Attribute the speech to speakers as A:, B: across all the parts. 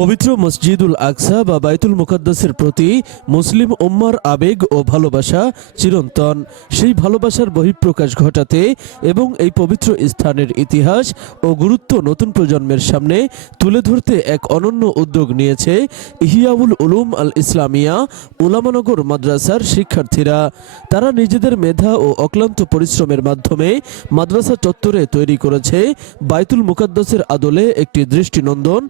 A: পবিত্র মসজিদুল আকসা বা বাইতুল মুকাদ্দাসের প্রতি মুসলিম উম্মার আবেগ ও ভালোবাসা চিরন্তন। সেই ভালোবাসার বহিঃপ্রকাশ ঘটাতে এবং এই পবিত্র স্থানের ইতিহাস ও গুরুত্ব নতুন প্রজন্মের সামনে তুলে ধরতে এক অনন্য উদ্যোগ নিয়েছে ইহিয়াউল উলুম আল ইসলামিয়া উলামানগর মাদ্রাসার শিক্ষার্থীরা। তারা নিজেদের মেধা ও অক্লান্ত পরিশ্রমের মাধ্যমে মাদ্রাসা চত্বরে তৈরি করেছে বাইতুল মুকাদ্দাসের আদলে একটি দৃষ্টিনন্দন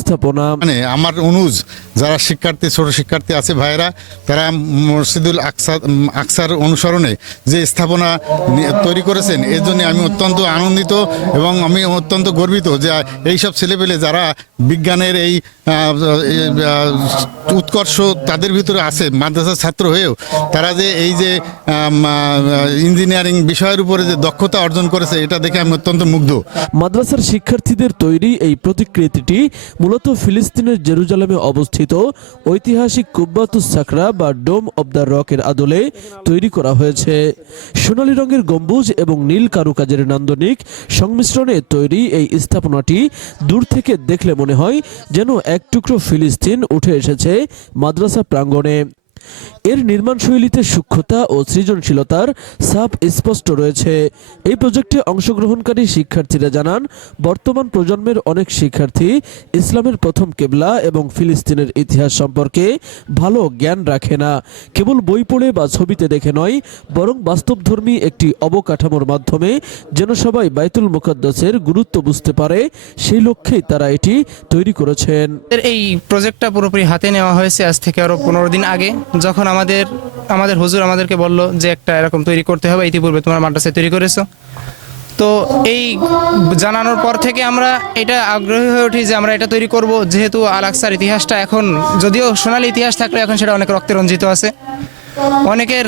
A: স্থাপনা।
B: মানে আমার অনুজ যারা শিক্ষার্থী ছোট শিক্ষার্থী আছে ভাইয়েরা তারা মসজিদুল আকসা আকসার অনুসরণে যে স্থাপনা তৈরি করেছেন এর জন্য আমি অত্যন্ত আনন্দিত এবং আমি অত্যন্ত গর্বিত যে এইসব ছেলেপেলে যারা বিজ্ঞানের এই উৎকর্ষ তাদের ভিতরে আছে মাদ্রাসার ছাত্র হয়েও তারা যে এই যে ইঞ্জিনিয়ারিং বিষয়ের উপরে যে দক্ষতা অর্জন করেছে এটা দেখে আমি অত্যন্ত মুগ্ধ।
A: মাদ্রাসার শিক্ষার্থীদের তৈরি এই প্রতিকৃতিটি মূলত ফিলিস্তিনের জেরুজালেমে অবস্থিত ঐতিহাসিক কুব্বাতুস সাকরা বা ডোম অব দ্য রকের আদলে তৈরি করা হয়েছে। সোনালী রঙের গম্বুজ এবং নীল কারুকাজের নান্দনিক সংমিশ্রণে তৈরি এই স্থাপনাটি দূর থেকে দেখলে মনে হয় যেন এক টুকরো ফিলিস্তিন উঠে এসেছে মাদ্রাসা প্রাঙ্গণে। এর নির্মাণ শৈলীতে সূক্ষ্মতা ও সৃজনশীলতার সাপ স্পষ্ট রয়েছে। এই প্রজেক্টে অংশগ্রহণকারী শিক্ষার্থীরা জানান, বর্তমান প্রজন্মের অনেক শিক্ষার্থী ইসলামের প্রথম কেবলা এবং ফিলিস্তিনের ইতিহাস সম্পর্কে ভালো জ্ঞান রাখে না। কেবল বই পড়ে বা ছবিতে দেখে নয়, বরং বাস্তবধর্মী একটি অবকাঠামোর মাধ্যমে যেন সবাই বাইতুল মুকদ্দাসের গুরুত্ব বুঝতে পারে, সেই লক্ষ্যেই তারা এটি তৈরি করেছেন।
C: এই প্রজেক্টটা পুরোপুরি হাতে নেওয়া হয়েছে আজ থেকে আরও পনেরো দিন আগে। যখন আমাদের আমাদের হুজুর আমাদেরকে বলল যে একটা এরকম তৈরি করতে হবে, ইতিপূর্বে তোমার মাদ্রাসায় তৈরি করেছ। তো এই জানানোর পর থেকে আমরা এটা আগ্রহী হয়ে উঠি যে আমরা এটা তৈরি করব। যেহেতু আল আকসার ইতিহাসটা এখন, যদিও সোনালী ইতিহাস থাকলে এখন সেটা অনেক রক্তে রঞ্জিত আছে। অনেকের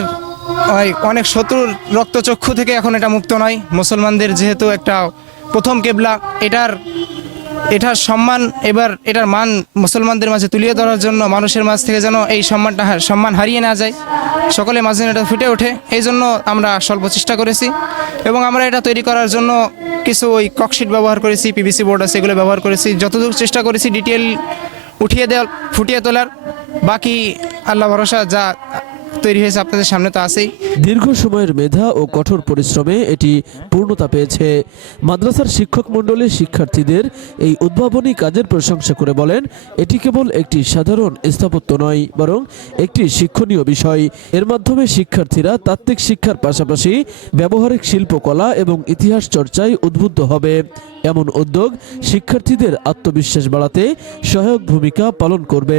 C: অনেক শত্রুর রক্তচক্ষু থেকে এখন এটা মুক্ত নয়। মুসলমানদের যেহেতু একটা প্রথম কেবলা, এটার এটার সম্মান, এবার এটার মান মুসলমানদের মাঝে তুলিয়ে ধরার জন্য মানুষের মাঝ থেকে যেন এই সম্মানটা সম্মান হারিয়ে না যায়। সকলে মাঝে এটা ফুটে ওঠে। এই জন্য আমরা স্বল্প চেষ্টা করেছি এবং আমরা এটা তৈরি করার জন্য কিছু ওই ককশিট ব্যবহার করেছি, পিভিসি বোর্ড আছে, এগুলো ব্যবহার করেছি। যতদূর চেষ্টা করেছি ডিটেল উঠিয়ে দেওয়ার ফুটিয়ে তোলার। বাকি আল্লাহ ভরসা যা তৈরি হয়েছে আপনাদের সামনে তো আছেই।
A: দীর্ঘ সময়ের মেধা ও কঠোর পরিশ্রমে এটি পূর্ণতা পেয়েছে। মাদ্রাসার শিক্ষক মণ্ডলীর শিক্ষার্থীদের এই উদ্ভাবনী কাজের প্রশংসা করে বলেন, এটি কেবল একটি সাধারণ স্থাপত্য নয়, বরং একটি শিক্ষণীয় বিষয়। এর মাধ্যমে শিক্ষার্থীরা তাত্ত্বিক শিক্ষার পাশাপাশি ব্যবহারিক শিল্পকলা এবং ইতিহাস চর্চায় উদ্বুদ্ধ হবে। এমন উদ্যোগ শিক্ষার্থীদের আত্মবিশ্বাস বাড়াতে সহায়ক ভূমিকা পালন করবে।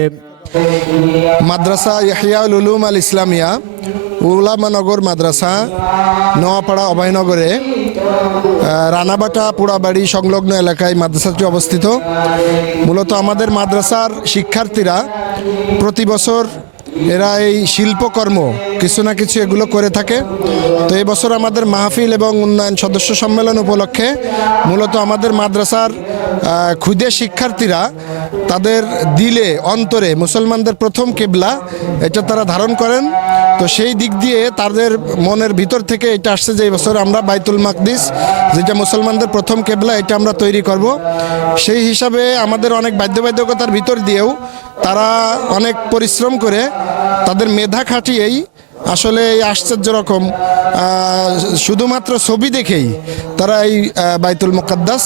D: মাদ্রাসা ইয়াহিয়াউল উলুম আল ইসলামিয়া উলামানগর মাদ্রাসা, নোয়াপাড়া অভয়নগরে রানাবাটা পোড়াবাড়ি সংলগ্ন এলাকায় মাদ্রাসাটি অবস্থিত। মূলত আমাদের মাদ্রাসার শিক্ষার্থীরা প্রতি বছর এরা এই শিল্পকর্ম, কিছু না কিছু এগুলো করে থাকে। তো এই বছর আমাদের মাহফিল এবং উন্নয়ন সদস্য সম্মেলন উপলক্ষে মূলত আমাদের মাদ্রাসার ক্ষুদে শিক্ষার্থীরা তাদের দিলে, অন্তরে মুসলমানদের প্রথম কেবলা, এটা তারা ধারণ করেন। তো সেই দিক দিয়ে তাদের মনের ভিতর থেকে এটা আসছে যে, এই বছর আমরা বাইতুল মাকদিস, যেটা মুসলমানদের প্রথম কেবলা, এটা আমরা তৈরি করব। সেই হিসাবে আমাদের অনেক বাধ্যবাধকতার ভিতর দিয়েও তারা অনেক পরিশ্রম করে তাদের মেধা খাটিয়েই আসলে এই আশ্চর্য রকম শুধুমাত্র ছবি দেখেই তারা এই বাইতুল মোকাদ্দাস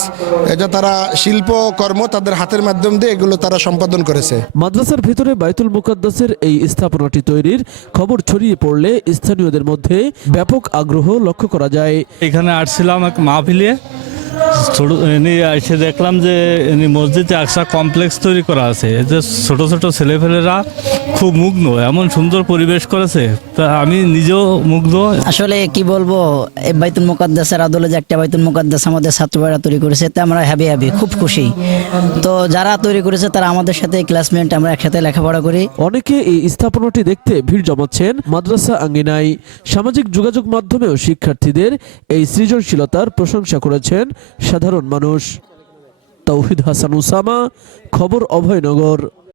D: এটা তারা শিল্পকর্ম তাদের হাতের মাধ্যম দিয়ে এগুলো তারা সম্পাদন করেছে।
A: মাদ্রাসার ভিতরে বাইতুল মুকাদ্দাসের এই স্থাপনাটি তৈরির খবর ছড়িয়ে পড়লে স্থানীয়দের মধ্যে ব্যাপক আগ্রহ লক্ষ্য করা যায়।
E: এখানে আসছিলাম এক মাহফিলে। ছোট এনে এসে দেখলাম যে এনে মসজিদে একটা কমপ্লেক্স তৈরি করা আছে। এই যে ছোট ছোট ছেলেফেলেরা খুব মুগ্ধ এমন সুন্দর পরিবেশ করেছে। তা আমি নিজেও মুগ্ধ।
F: আসলে কি বলব এই বাইতুল মুকাদ্দাসের আদলে যে একটা বাইতুল মুকাদ্দাস আমাদের ছাত্ররা তৈরি করেছে তা আমরা হ্যাপি হ্যাপি খুব খুশি। তো যারা তৈরি করেছে তারা আমাদের সাথে ক্লাসমেট আমরা একসাথে লেখাপড়া করি।
A: অনেকে এই স্থাপনাটি দেখতে ভিড় জমাচ্ছেন। মাদ্রাসা আঙ্গিনায় সামাজিক যোগাযোগ মাধ্যমেও শিক্ষার্থীদের এই সৃজনশীলতার প্রশংসা করেছেন সাধারণ মানুষ। তৌহিদ হাসান উসামা খবর অভয়নগর।